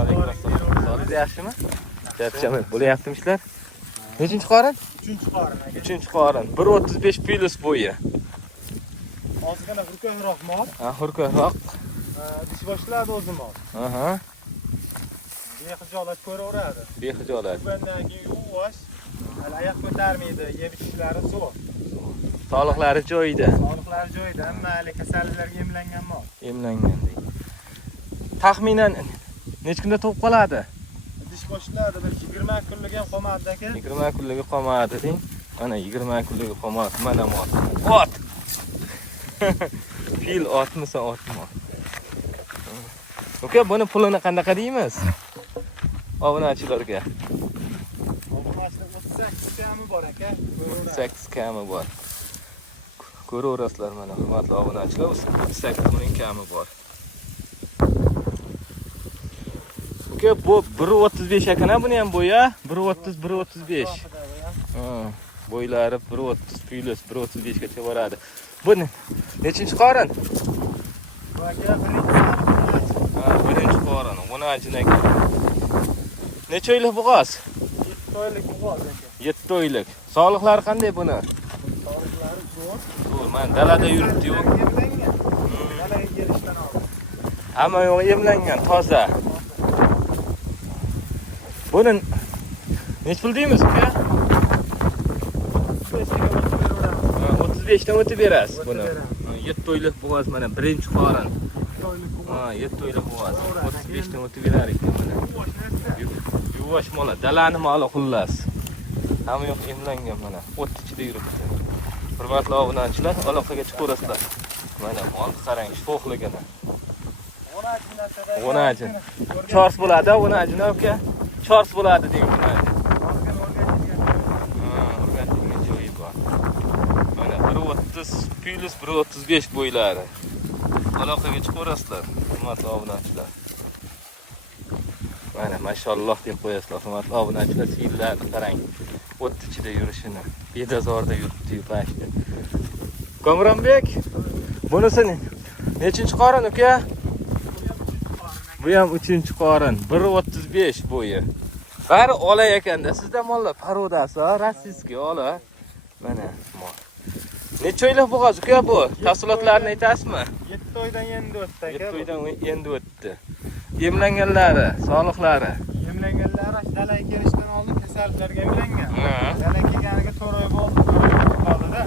Alaykum assalom. Sog'ligingiz yaxshimi? Charchaman. Bo'layaptimi ishlar? Nechinchi qorin? 3-qorin aka. 3-qorin. 1.35 plus bo'yi. Ozgina hurko'roq mol. Ha, hurko'roq. Dish boshladi o'zi mol. Aha. Bexijolat ko'raveradi. Bexijolat. Bundan keyin yuvosh. Hali oyoq ko'tarmaydi, yeb ichishlari zo'r. Sog'liqlari joyida. Sog'liqlari joyida, hamma kasalliklarga emlangan mol. Emlangan deydi. Taxminan necha kunda tug'ib qoladi? Dish boshladi bir 20 kunlik ham qolmadi aka. 20 kunligi qolmadi deng. Mana 20 kunligi qolmadi. Mana mol. Ot. Fil otmisa otmi? Uka, buni pulini qanday deymiz? Obunachilarga. Obunachilar 38 kami bor aka. 38 kami bor. Ko'raverasizlar mana, hurmatli obunachilar, 38 ming kami bor. Uka, bu 1.35 ekan, buni ham bo'yi 1.30, 1.35. Bo'ylari 1.30 plus 1.35 gacha boradi. Bu nechinchi qorin? Bu aka birinchi qorin, 10 ajinaga. Necha oylik bo'g'oz? 7 oylik bo'g'oz aka. 7 oylik. Sog'liqlari qanday buni? Sog'liqlari zo'r. Zo'r, mana dalada yuribdi-yu. Emlangan. Dalaga kelishdan oldin. Hamma yo'q emlangan, toza. Buni nech pul deymiz uka? 35 dan o'tib berasiz buni. 7 oylik bo'g'oz mana birinchi qorin. 7 oylik bo'g'oz. 35 dan o'tib berar ekan mana. Yuvosh mola, dalani moli xullas. Hamma yo'q emlangan mana. O't ichida yuribdi. Hurmatli obunachilar, aloqaga chiqaverasizlar. Mana mol qarang, sho'xligini. 10 ajin. Chors bo'ladi, 10 ajin uka. Chors bo'ladi deng buni. O'rgatilgan joyi bor. Mana 1.30 plus 1.35 bo'ylari. Aloqaga chiqaverasizlar, hurmatli obunachilar. Mana mashalloh deb qo'yasizlar, hurmatli obunachilar, sigirlarni qarang. O't ichida yurishini, bedazorda yuribdi-yu pashda. Komronbek, bunisi nechinchi qorin uka? Bu ham 3-qorin, 1.35 bo'yi. Bari olay ekanda, sizda mollar parodasi, rossiyskiy ola. Mana mol. Necha oylik bo'g'oz uka bu? Tafsilotlarini aytasizmi? 7 oydan endi o'tdi aka. 7 oydan endi o'tdi. Emlanganlari, sog'liqlari. Emlanganlari dalaga kelishdan oldin kasalliklarga emlangan. Dalaga kelganiga 4 oy bo'ldi, qoldi-da.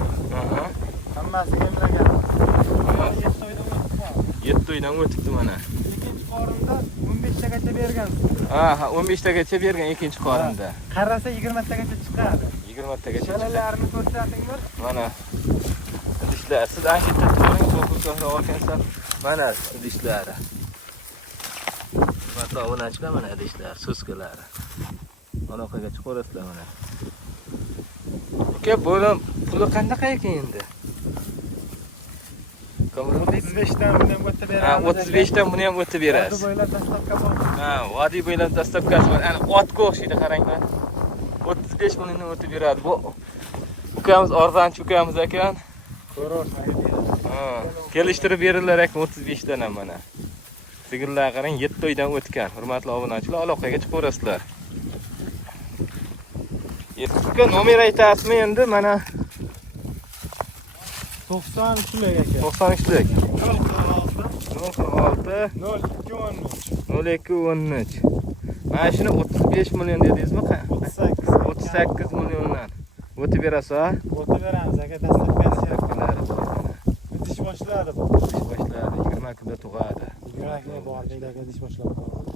Hammasiga emlangan. 7 oydan o'tibdi mana. Ikkinchi qorinda 15 tagacha bergan. Ha, 15 tagacha bergan ikkinchi qorinda. Qarasa 20 tagacha chiqadi. 20 tagacha. Shalalarni ko'rsating bir. Mana idishlar. Siz ancha ko'ring, qo'rquvga olgansan. Mana idishlari. Hurmatli obunachilar, mana idishlar, so'skalari. Aloqaga chiqaverasizlar mana. Uka, buni puli qanday ekan endi? 35 dan buni ham o'tib beramiz. 35 dan buni ham o'tib berasiz. Vodiy bo'ylab dastavka bor. Vodiy bo'ylab dastavkasi bor. Ana otga o'xshaydi, qaranglar. 35 mingdan o'tib beradi. Bu ukamiz arzonchi ukamiz ekan. Ko'rasiz. Kelishtirib berillar ekan 35 dan ham mana. Sigirlar qarang, 7 oydan o'tgan. Hurmatli obunachilar, aloqaga chiqaverasizlar. Uka, nomer aytasizmi endi? Mana 93lik aka. 93lik. 0213. Mana shuni 35 million dedingizmi? 38 milliondan. O'tib berasiz, ha? O'tib beramiz aka, dastavkasi. Dish boshladi bu. Dish boshladi, 20 kunda tug'adi. 20 kunda bor, deydi aka, dish boshlab qoldi.